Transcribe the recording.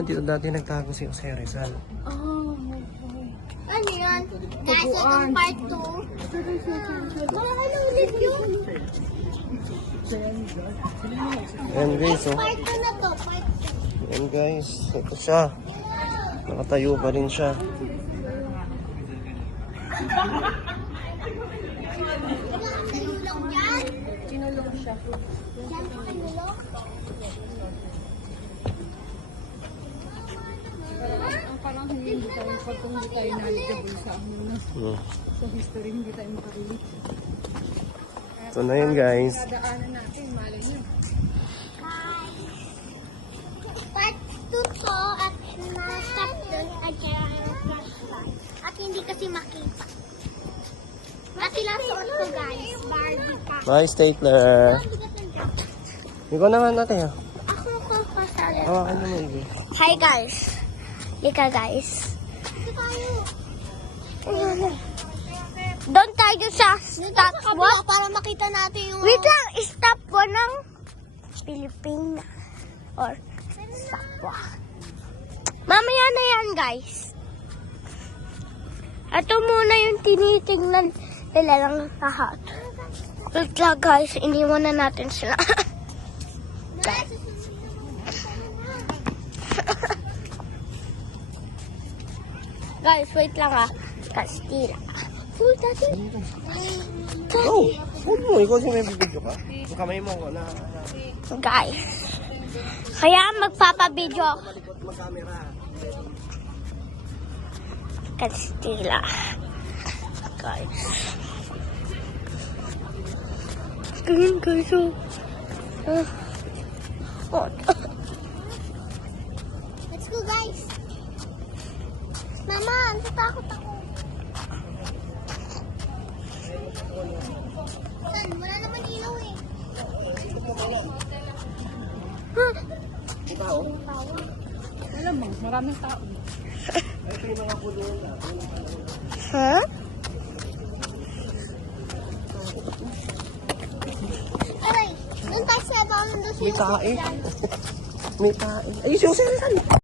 Dito dati nagtago si Jose Rizal. Oh, ano yan? Guys, itong part 2. Ano ulit yun? Ayan guys, oh. Part 2 na to, part 2. Ayan guys, ito siya. Nakatayo pa rin siya. Kinulong yan? Kinulong siya. Yan pa kinulong? Parang hindi tayo, pag kung hindi tayo knowledgeable sa sa history, hindi tayo makarelate. Ito na yun guys. Dadaanan natin, malay nyo. Part 2 to at na-stop dun at flashlight. At hindi kasi makita. At ilang suot ko guys, Barbie ka. Bye, stapler. Ikaw naman natin, ha? Ako ko kasali. Hawakan mo baby. Hi guys. Ika guys. Ito tayo. Doon tayo sa statwa. Para makita natin yung... Wait lang, stop ko ng Pilipina. Or statwa. Mamaya na yan guys. Ito muna yung tinitingnan nila lang lahat. Wait lang guys, iniwan na natin sila. Guys. Guys, wait lang ah. Kastila. Uy, dati. Go! Huwag mo, ikaw siya may bibidyo ka. Yung kamay mo, na. Guys. Kaya magpapabidyo ako. Malikot mag-camera. Kastila. Guys. Ganyan guys, oh. Let's go guys. Mama, natatakot ako. San? Wala naman ilaw eh. Diba, oh? Alam mo, maraming tao. Ito yung mga pulo na. Huh? Aray, doon tayo sa bawang doon. May tae. May tae. Ay, si Jose Rizal.